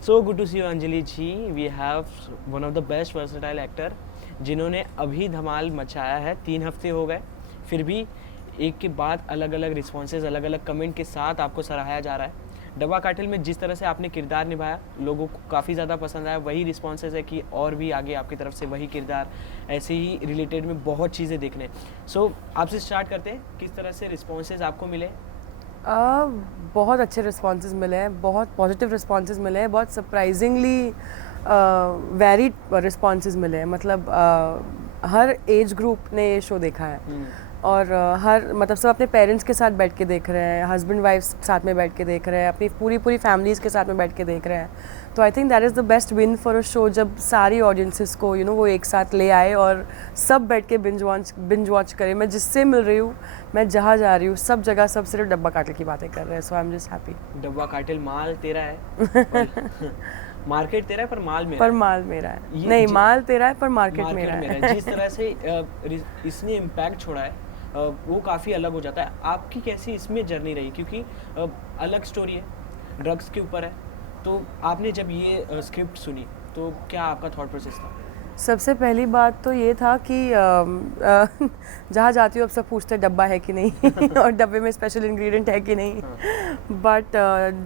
so good to see you, Anjali ji. We have one of the best versatile actor जिन्होंने अभी धमाल मचाया है. 3 हफ्ते हो गए, फिर भी एक के बाद अलग अलग रिस्पॉन्सेज, अलग अलग कमेंट के साथ आपको सराहाया जा रहा है. डब्बा कार्टेल में जिस तरह से आपने किरदार निभाया, लोगों को काफ़ी ज़्यादा पसंद आया. वही रिस्पॉन्सेज है कि और भी आगे आपकी तरफ से वही किरदार, ऐसे ही रिलेटेड में बहुत चीज़ें देखने. सो आपसे स्टार्ट करते हैं, किस तरह से रिस्पॉन्सेज आपको मिले? बहुत अच्छे रिस्पॉन्सेज मिले हैं, बहुत पॉजिटिव रिस्पॉन्सेज मिले हैं, बहुत सरप्राइजिंगली वेरीड रिस्पॉन्सेज मिले हैं. मतलब हर एज ग्रुप ने ये शो देखा है और हर मतलब सब अपने पेरेंट्स के साथ बैठ के देख रहे हैं, हस्बैंड वाइफ साथ में बैठ के देख रहे हैं, अपनी पूरी फैमिलीज़ के साथ में बैठ के देख रहे हैं. तो I think that is the best win for a show, जब सारी ऑडियंसेस को वो एक साथ ले आए और सब बैठ के बिंज वॉच करें. मैं जिससे मिल रही हूँ, मैं जहाँ जा रही हूँ, सब जगह सब सिर्फ डब्बा कार्टेल की बातें कर रहे हैं. सो आई एम जस्ट हैप्पी. डब्बा कार्टेल माल तेरा है. मार्केट तेरा है पर माल मेरा है. नहीं, माल तेरा है पर मार्केट मेरा है. जिस तरह से इसने इम्पैक्ट छोड़ा है वो काफ़ी अलग हो जाता है. आपकी कैसी इसमें जर्नी रही, क्योंकि अलग स्टोरी है, ड्रग्स के ऊपर है. तो आपने जब ये स्क्रिप्ट सुनी तो क्या आपका थॉट प्रोसेस था? सबसे पहली बात तो ये था कि जहाँ जाती हूँ अब सब पूछते हैं डब्बा है कि नहीं और डब्बे में स्पेशल इंग्रेडिएंट है कि नहीं. बट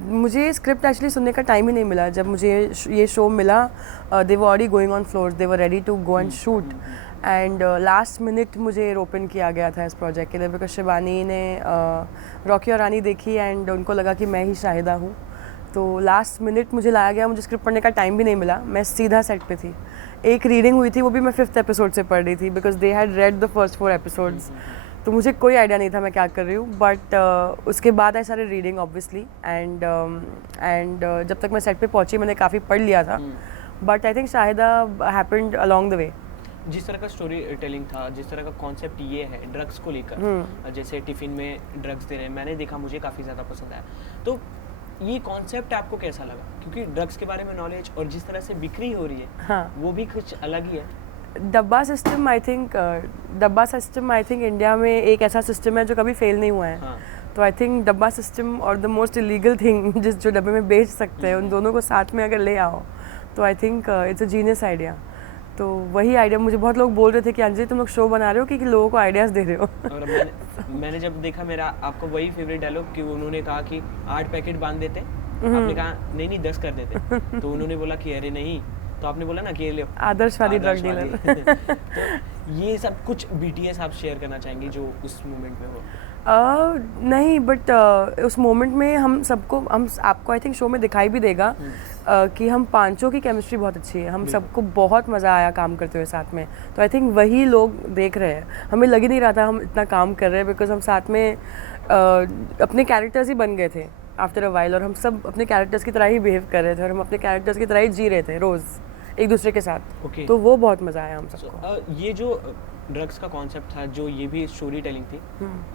मुझे स्क्रिप्ट एक्चुअली सुनने का टाइम ही नहीं मिला. जब मुझे ये शो मिला, they were already going on floors, they were ready to go and shoot. And last minute मुझे ओपन किया गया था इस प्रोजेक्ट के लिए, बिकॉज शिवानी ने रॉकी और रानी देखी एंड उनको लगा कि मैं ही शाहिदा हूँ. तो लास्ट मिनट मुझे लाया गया, मुझे स्क्रिप्ट पढ़ने का टाइम भी नहीं मिला. मैं सीधा सेट पे थी. एक रीडिंग हुई थी, वो भी मैं 5th एपिसोड से पढ़ रही थी, because they had read the first 4 episodes. तो मुझे कोई आइडिया नहीं था मैं क्या कर रही हूँ. बट उसके बाद आई सारे रीडिंग ऑब्वियसली एंड जब तक मैं सेट पे पहुँची मैंने काफ़ी पढ़ लिया था. But I think Shahida happened along the way. जिस तरह का स्टोरी टेलिंग था, जिस तरह का कॉन्सेप्ट ये है ड्रग्स को लेकर, जैसे टिफ़िन में ड्रग्स दे रहे हैं, मैंने देखा, मुझे काफ़ी ज़्यादा पसंद आया. तो ये कॉन्सेप्ट आपको कैसा लगा? क्योंकि ड्रग्स के बारे में नॉलेज और जिस तरह से बिक्री हो रही है, हाँ, वो भी कुछ अलग ही है. डब्बा सिस्टम आई थिंक इंडिया में एक ऐसा सिस्टम है जो कभी फेल नहीं हुआ है. हाँ. तो आई थिंक डब्बा सिस्टम और द मोस्ट इलीगल थिंग जो डब्बे में बेच सकते हैं, उन दोनों को साथ में अगर ले आओ तो I think it's a genius idea. तो वही आइडिया मुझे बहुत लोग बोल रहे थे कि अंजलि तुम लोग शो बना रहे हो कि लोगों को आइडियाज़ दे रहे हो. और मैंने जब देखा, मेरा आपको वही फेवरेट डायलॉग कि उन्होंने कहा कि 8 पैकेट बांध देते, आपने कहा नहीं 10 कर देते. तो उन्होंने बोला कि अरे नहीं, तो आपने बोला ना कि ये ले आदर्शवादी ड्रग डीलर. तो ये सब कुछ BTS आप शेयर करना चाहेंगे जो उस मोमेंट में हो? नहीं, बट उस मोमेंट में हम आपको आई थिंक शो में दिखाई भी देगा कि हम पांचों की केमिस्ट्री बहुत अच्छी है. हम सबको बहुत मज़ा आया काम करते हुए साथ में. तो आई थिंक वही लोग देख रहे हैं. हमें लग ही नहीं रहा था हम इतना काम कर रहे हैं, बिकॉज हम साथ में अपने कैरेक्टर्स ही बन गए थे आफ्टर अ वाइल. और हम सब अपने कैरेक्टर्स की तरह ही बिहेव कर रहे थे और हम अपने कैरेक्टर्स की तरह ही जी रहे थे रोज़ एक दूसरे के साथ. तो वो बहुत मज़ा आया हम सबको. ये जो ड्रग्स का कॉन्सेप्ट था, जो ये भी स्टोरी टेलिंग थी,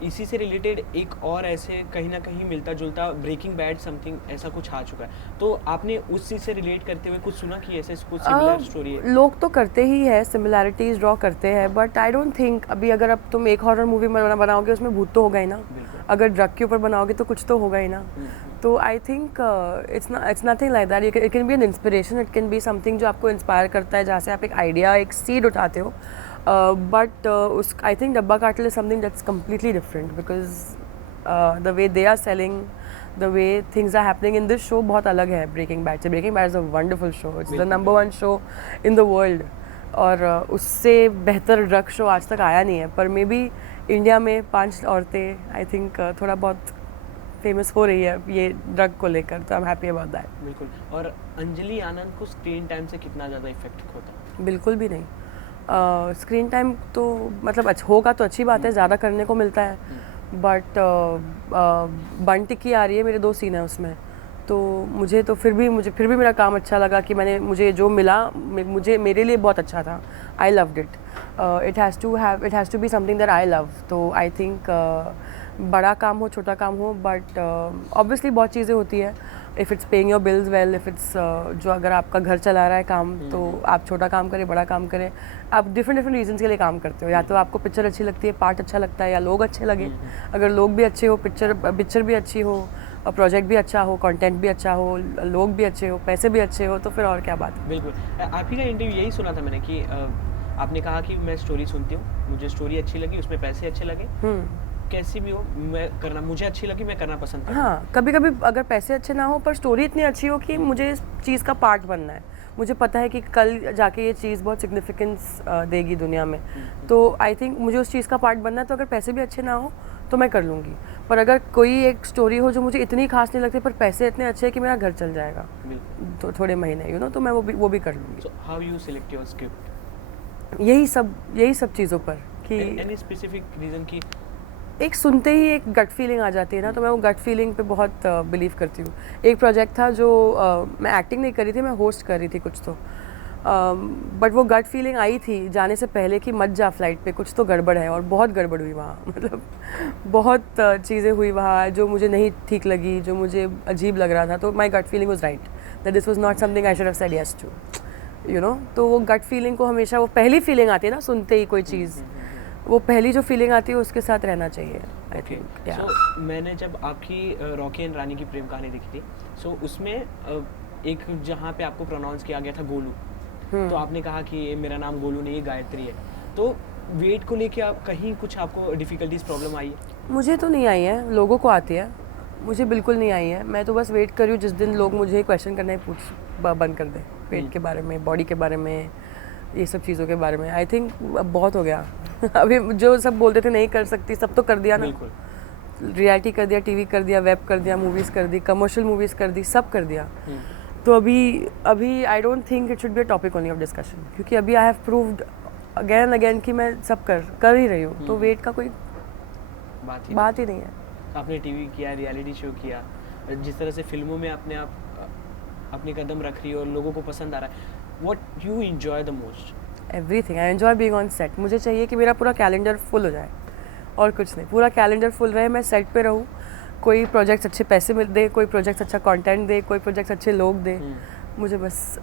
इसी से रिलेटेड एक और ऐसे कहीं ना कहीं मिलता जुलता ब्रेकिंग बैड समथिंग ऐसा कुछ आ चुका है. तो आपने उस चीज़ से रिलेट करते हुए कुछ सुना कि ऐसे कुछ सिमिलर स्टोरी है? लोग तो करते ही है, सिमिलैरिटीज ड्रॉ करते हैं, बट आई डोंट थिंक अभी अगर अब तुम एक हॉरर मूवी बनाओगे उसमें भूत तो होगा ही ना. अगर ड्रग के ऊपर बनाओगे तो कुछ तो होगा ही ना. तो I think it's nothing like that. It can be an inspiration, it can be something जो आपको इंस्पायर करता है, जहाँ से आप एक आइडिया, एक सीड उठाते हो. But I think Dabba Cartel is something that's completely different, because the way they are selling, the way things are happening in this show बहुत अलग है Breaking Bad से. Breaking Bad is a wonderful show. It's the number 1 show in the world. और उससे बेहतर drug show आज तक आया नहीं है. पर मे बी इंडिया में 5 औरतें आई थिंक थोड़ा बहुत फेमस हो रही है ये ड्रग को लेकर. तो I am happy about that. बिल्कुल. और अंजलि आनंद को स्क्रीन टाइम से कितना ज़्यादा इफेक्ट होता? बिल्कुल भी नहीं. स्क्रीन टाइम तो मतलब होगा तो अच्छी बात है, ज़्यादा करने को मिलता है. बट बंटिकी आ रही है, मेरे 2 सीन हैं उसमें. तो मुझे फिर भी मेरा काम अच्छा लगा कि मुझे जो मिला मेरे लिए बहुत अच्छा था. I loved it. It has to be something that I love. तो आई थिंक बड़ा काम हो छोटा काम हो, बट ऑब्वियसली बहुत चीज़ें होती है. If it's paying your bills well, if it's जो अगर आपका घर चला रहा है काम, तो आप छोटा काम करें बड़ा काम करें, आप डिफरेंट रीजंस के लिए काम करते हो. या तो आपको पिक्चर अच्छी लगती है, पार्ट अच्छा लगता है, या लोग अच्छे लगे. अगर लोग भी अच्छे हो, पिक्चर भी अच्छी हो, और प्रोजेक्ट भी अच्छा हो, कंटेंट भी अच्छा हो, लोग भी अच्छे हो, पैसे भी अच्छे हो, तो फिर और क्या बात है। बिल्कुल। आप ही का इंटरव्यू यही सुना था मैंने कि आपने कहा कि मैं स्टोरी सुनती हूँ, मुझे स्टोरी अच्छी लगी, उसमें पैसे अच्छे लगे, कैसी भी हो मैं करना, मुझे अच्छी लगी, मैं करना पसंद करूँ। हाँ, कभी कभी अगर पैसे अच्छे ना हो पर स्टोरी इतनी अच्छी हो कि मुझे इस चीज़ का पार्ट बनना है, मुझे पता है कि कल जाके ये चीज़ बहुत सिग्निफिकेंस देगी दुनिया में, तो आई थिंक मुझे उस चीज़ का पार्ट बनना है, तो अगर पैसे भी अच्छे ना हो तो मैं कर लूँगी। पर अगर कोई एक स्टोरी हो जो मुझे इतनी खास नहीं लगती पर पैसे इतने अच्छे हैं कि मेरा घर चल जाएगा तो थोड़े महीने तो मैं वो भी कर लूँगी। So how you select your script? यही सब चीज़ों पर कि एनी स्पेसिफिक रीजन की? एक सुनते ही एक गट फीलिंग आ जाती है ना, तो मैं वो गट फीलिंग पे बहुत बिलीव करती हूँ। एक प्रोजेक्ट था जो मैं एक्टिंग नहीं कर रही थी, मैं होस्ट कर रही थी कुछ तो, बट वो गट फीलिंग आई थी जाने से पहले कि मत जा फ्लाइट पे, कुछ तो गड़बड़ है, और बहुत गड़बड़ हुई वहाँ मतलब बहुत चीज़ें हुई वहाँ जो मुझे नहीं ठीक लगी, जो मुझे अजीब लग रहा था, तो my gut feeling was right that this was not something I should have said yes to, तो वो गट फीलिंग को हमेशा, वो पहली फीलिंग आती है ना सुनते ही कोई चीज़, वो पहली जो फीलिंग आती है उसके साथ रहना चाहिए आई थिंक। सो मैंने जब आपकी रॉकी एंड रानी की प्रेम कहानी देखी थी, सो उसमें एक जहाँ पे आपको प्रोनाउंस किया गया था गोलू, तो आपने कहा कि ये मेरा नाम गोलू नहीं, ये गायत्री है, तो वेट को लेके आप कहीं कुछ आपको डिफ़िकल्टीज प्रॉब्लम आई है? मुझे तो नहीं आई है, लोगों को आती है, मुझे बिल्कुल नहीं आई है। मैं तो बस वेट कर रही हूँ जिस दिन लोग मुझे क्वेश्चन करना ही बंद कर दें, वेट के बारे में, बॉडी के बारे में, ये सब चीज़ों के बारे में। आई थिंक अब बहुत हो गया अभी जो सब बोलते थे नहीं कर सकती, सब तो कर दिया ना। बिल्कुल। रियलिटी कर दिया, टीवी कर दिया, वेब कर दिया, मूवीज़ कर दी, कमर्शियल मूवीज़ कर दी, सब कर दिया। तो अभी I don't think it should be a topic only of discussion, क्योंकि अभी I have proved again again कि मैं सब कर ही रही हूँ, तो वेट का कोई बात ही नहीं है। आपने टीवी किया, रियलिटी शो किया, जिस तरह से फिल्मों में अपने आप अपने कदम रख रही हो और लोगों को पसंद आ रहा है, what you enjoy the most? Everything. I enjoy being on set. मुझे चाहिए कि मेरा पूरा कैलेंडर फुल हो जाए और कुछ नहीं, पूरा कैलेंडर फुल रहे, मैं सेट पे रहूँ, कोई प्रोजेक्ट्स अच्छे पैसे मिल दे, कोई प्रोजेक्ट्स अच्छा कंटेंट दे, कोई प्रोजेक्ट्स अच्छे लोग दे, मुझे बस।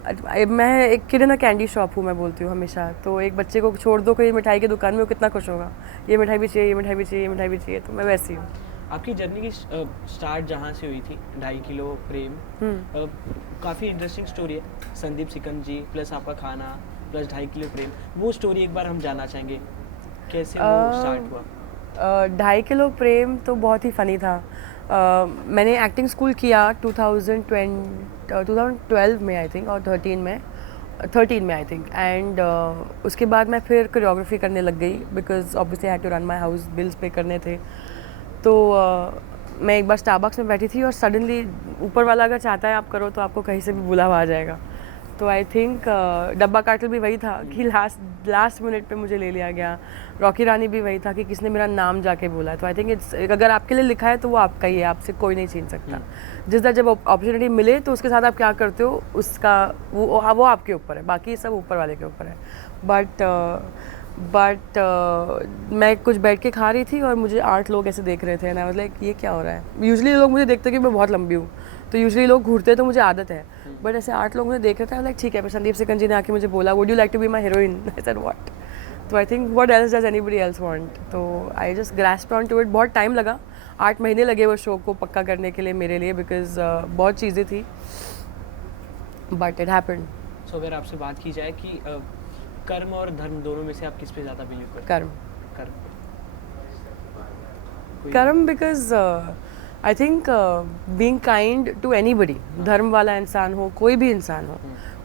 मैं एक kid in a candy shop हूँ, मैं बोलती हूँ हमेशा, तो एक बच्चे को छोड़ दो कोई मिठाई की दुकान में, वो कितना खुश होगा, ये मिठाई भी चाहिए, ये मिठाई भी चाहिए, ये मिठाई भी चाहिए, तो मैं वैसी हूँ। आपकी जर्नी की स्टार्ट जहाँ से हुई थी, 2.5 किलो प्रेम, काफ़ी इंटरेस्टिंग स्टोरी है, संदीप सिकंद जी प्लस आपका खाना प्लस 2.5 किलो प्रेम, वो स्टोरी एक बार हम जानना चाहेंगे, कैसे वो स्टार्ट हुआ? 2.5 किलो प्रेम तो बहुत ही फ़नी था। मैंने एक्टिंग स्कूल किया 2012 में आई थिंक, और 13 में आई थिंक, एंड उसके बाद मैं फिर कोरियोग्राफी करने लग गई, because obviously I had to run my house, bills pay करने थे। तो मैं एक बार स्टारबक्स में बैठी थी और सडनली ऊपर वाला अगर चाहता है आप करो तो आपको कहीं से भी बुलावा आ जाएगा। तो आई थिंक डब्बा कार्टल भी वही था कि लास्ट मिनट पे मुझे ले लिया गया। रॉकी रानी भी वही था कि किसने मेरा नाम जाके बोला। तो आई थिंक इट्स, अगर आपके लिए लिखा है तो वो आपका ही है, आपसे कोई नहीं छीन सकता। जिस तरह जब अपॉर्चुनिटी मिले तो उसके साथ आप क्या करते हो उसका वो आपके ऊपर है, बाकी सब ऊपर वाले के ऊपर है। बट मैं कुछ बैठ के खा रही थी और मुझे 8 लोग ऐसे देख रहे थे, एंड आई वाज लाइक ये क्या हो रहा है। यूजुअली लोग मुझे देखते कि मैं बहुत लंबी हूँ, तो यूजुअली लोग घूरते तो मुझे आदत है, बट ऐसे 8 लोग मुझे देख रहे थे, लाइक ठीक है। फिर संदीप सिकंद जी ने आके मुझे बोला, would you like to be my heroine? I said what? तो I think what else does anybody else want, तो I just grasped on to it. बहुत टाइम लगा, 8 महीने लगे वो शो को पक्का करने के लिए मेरे लिए, बिकॉज बहुत चीज़ें थी, बट इट हैपेंड। सो अगर आपसे बात की जाए कि कर्म और धर्म दोनों में से आप किस पे ज़्यादा बिलीव करते हैं? कर्म, because I think being kind to anybody, धर्म वाला इंसान हो, कोई भी इंसान हो,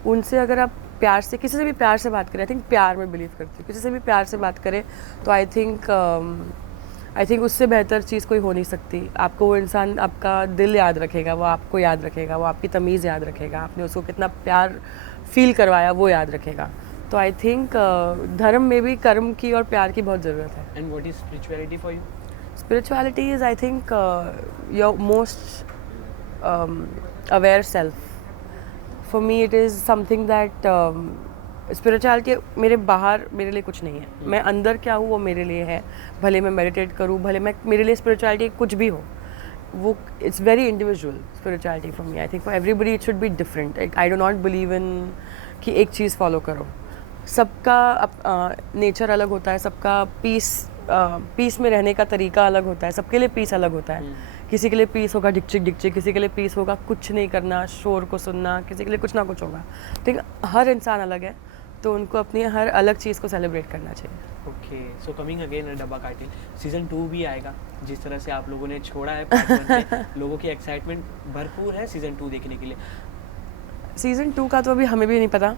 उनसे अगर आप प्यार से, किसी से भी प्यार से बात करें, आई थिंक प्यार में बिलीव करती हूँ, किसी से भी प्यार से बात करें तो आई थिंक उससे बेहतर चीज़ कोई हो नहीं सकती। आपको वो इंसान आपका दिल याद रखेगा, वो आपको याद रखेगा, वो आपकी तमीज़ याद रखेगा, आपने उसको कितना प्यार फील करवाया वो याद रखेगा। तो आई थिंक धर्म में भी कर्म की और प्यार की बहुत ज़रूरत है। And what is spirituality for you? Spirituality is, I think, your most aware self. For me, it is something that spirituality मेरे बाहर मेरे लिए कुछ नहीं है, मैं अंदर क्या हूँ वो मेरे लिए है। भले मैं मेडिटेट करूँ, भले मैं, मेरे लिए spirituality कुछ भी हो, वो it's very individual spirituality for me. I think for everybody it should be different. I do not believe in कि एक चीज़ फॉलो करो। सबका नेचर अलग होता है, सबका पीस में रहने का तरीका अलग होता है, सबके लिए पीस अलग होता है। किसी के लिए पीस होगा डिक्चिक डिक्चिक, किसी के लिए पीस होगा कुछ नहीं करना, शोर को सुनना, किसी के लिए कुछ ना कुछ होगा। ठीक, हर इंसान अलग है, तो उनको अपनी हर अलग चीज़ को सेलिब्रेट करना चाहिए। ओके, सो कमिंग अगेन डब्बा कार्टिल सीजन 2 भी आएगा। जिस तरह से आप लोगों ने छोड़ा है पार्ट 1 पे, लोगों की एक्साइटमेंट भरपूर है सीजन 2 देखने के लिए। सीज़न 2 का तो अभी हमें भी नहीं पता,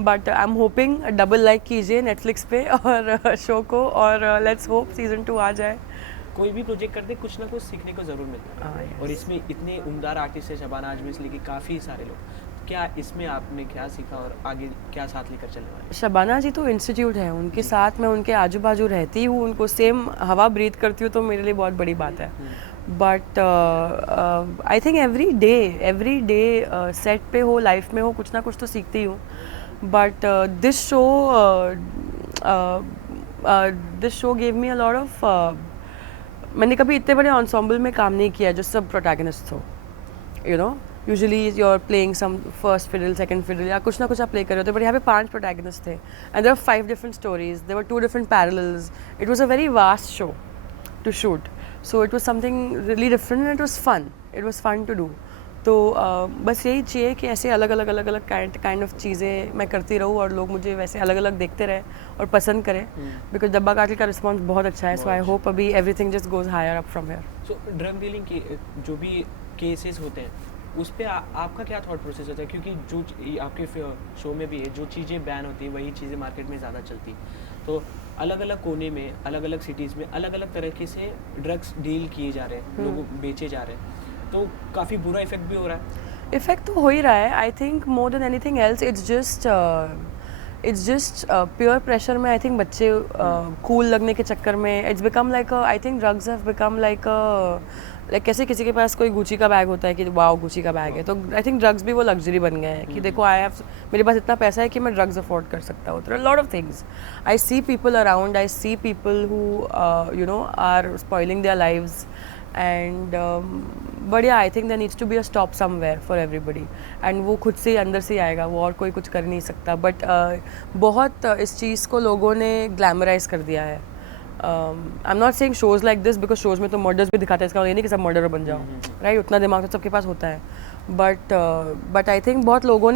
but I am hoping double like कीजिए नेटफ्लिक्स पे और शो को, और लेट्स होप सीज़न 2 आ जाए। कोई भी प्रोजेक्ट करते कुछ ना कुछ सीखने को ज़रूर मिलता है। yes. और इसमें इतने उम्दार आर्टिस्ट है, शबाना आजमी से लेके काफ़ी सारे लोग। क्या इसमें आपने क्या सीखा और आगे क्या साथ लेकर चलने वाले? शबाना जी तो इंस्टीट्यूट है, उनके साथ मैं उनके आजू बाजू रहती हूँ, उनको सेम हवा ब्रीथ करती हूँ, तो मेरे लिए बहुत बड़ी बात है। But I think every day set पे हो, लाइफ में हो, कुछ ना कुछ तो सीखती हूँ। But this show gave me a lot of, मैंने कभी इतने बड़े ensemble में काम नहीं किया जो सब प्रोटैगनिस्ट हो, you know. Usually you are playing some first fiddle, second fiddle, या कुछ ना कुछ आप प्ले कर रहे होते, बट यहाँ पे 5 प्रोटैगनिस्ट थे and there 5 different stories, there were 2 different parallels. It was a very vast show to shoot, so it was something really different and it was fun to do. तो बस यही चाहिए कि ऐसे अलग अलग काइंड ऑफ चीज़ें मैं करती रहूँ और लोग मुझे वैसे अलग अलग देखते रहें और पसंद करें, बिकॉज डब्बा कार्टिल का रिस्पॉन्स बहुत अच्छा है। सो आई होप अभी everything just goes higher up from here. So drug dealing के जो भी केसेस होते हैं उस पर आपका क्या थॉट प्रोसेस होता है? क्योंकि जो आपके शो में भी है, जो चीज़ें बैन होती हैं वही चीज़ें मार्केट में ज़्यादा चलती, तो अलग अलग कोने में, अलग अलग सिटीज़ में अलग अलग तरीके से ड्रग्स डील किए जा रहे हैं, लोग बेचे जा रहे हैं, तो काफ़ी बुरा इफेक्ट भी हो रहा है। इफेक्ट तो हो ही रहा है। I think more than anything else it's just pure pressure में। आई थिंक बच्चे कूल लगने के चक्कर में it's become like, I think drugs have become like कैसे किसी के पास कोई गुची का बैग होता है कि वाओ गुची का बैग है, तो आई थिंक ड्रग्स भी वो लग्जरी बन गए हैं कि देखो मेरे पास इतना पैसा है कि मैं ड्रग्स अफोर्ड कर सकता हूँ। Lot of things I see people around, I see people who you know are spoiling their lives and but yeah I think there needs to be a stop somewhere for everybody, and वो खुद से अंदर से आएगा, वो और कोई कुछ कर नहीं सकता। बट बहुत इस चीज़ को लोगों ने ग्लैमराइज कर दिया है। I am not saying shows like this, because shows में तो मर्डर्स भी दिखाते हैं, इसका ये नहीं कि सब मर्डर बन जाओ, राइट? उतना दिमाग तो सबके पास होता है, बट आई थिंक बहुत लोगों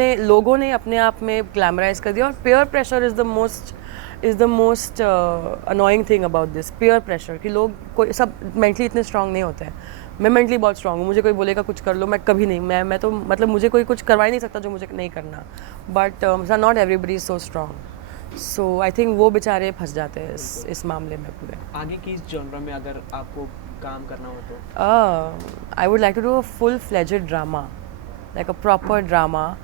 ने अपने आप में ग्लैमराइज कर दिया। और peer pressure is the most annoying thing about this, peer pressure, कि लोग कोई सब मेंटली इतने स्ट्रांग नहीं होते हैं। मैं मेंटली बहुत स्ट्रांग हूँ, मुझे कोई बोलेगा कुछ कर लो, मैं कभी नहीं, मैं तो मतलब मुझे कोई कुछ करवा ही नहीं सकता जो मुझे नहीं करना। But not everybody is so strong, so I think वो बेचारे फंस जाते हैं इस मामले में पूरे। आगे किस जॉनर में अगर आपको काम करना हो तो? I would like to do a full fledged drama, like a proper drama,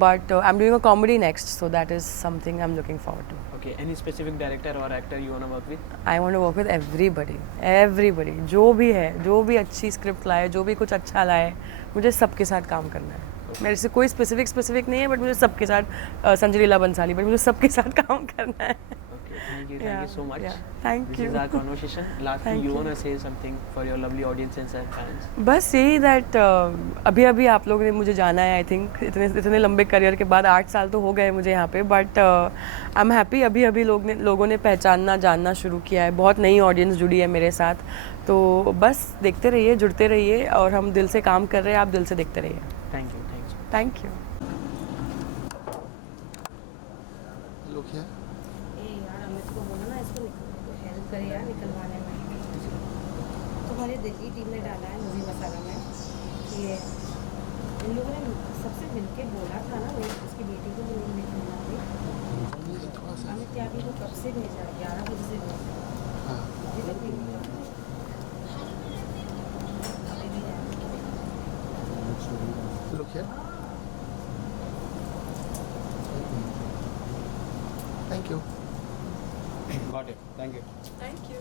but I'm doing a comedy next, so that is something I'm looking forward to. Okay, any specific director or actor you want to work with? I want to work with everybody, जो भी है, जो भी अच्छी script लाए, जो भी कुछ अच्छा लाए, मुझे सबके साथ काम करना है। मेरे से कोई स्पेसिफिक नहीं है, बट मुझे सबके साथ, संजय लीला बंसाली, बट मुझे सबके साथ काम करना है। Thank you so much. Thank This you. is our conversation. Lastly, Thank you you. want to say something for your lovely audiences and fans? बस यही दैट अभी आप लोगों ने मुझे जाना है। आई थिंक इतने लंबे करियर के बाद 8 साल तो हो गए मुझे यहाँ पे, बट आई एम हैप्पी। अभी लोगों ने पहचानना जानना शुरू किया है, बहुत नई ऑडियंस जुड़ी है मेरे साथ, तो बस देखते रहिए, जुड़ते रहिए, और हम दिल से काम कर रहे हैं, आप दिल से देखते रहिए। Thank you. Look here. करे यार निकलवाने में। तुम्हारी दिल्ली टीम ने डाला है मूवी मसाला में कि इन लोगों ने सबसे मिलके बोला था ना, वही उसकी बेटी को भी निकलना थी। अमित त्यागी को कब से भेजा? 11 बजे से भेजा। Look here. Thank you. Got it. Thank you. Thank you.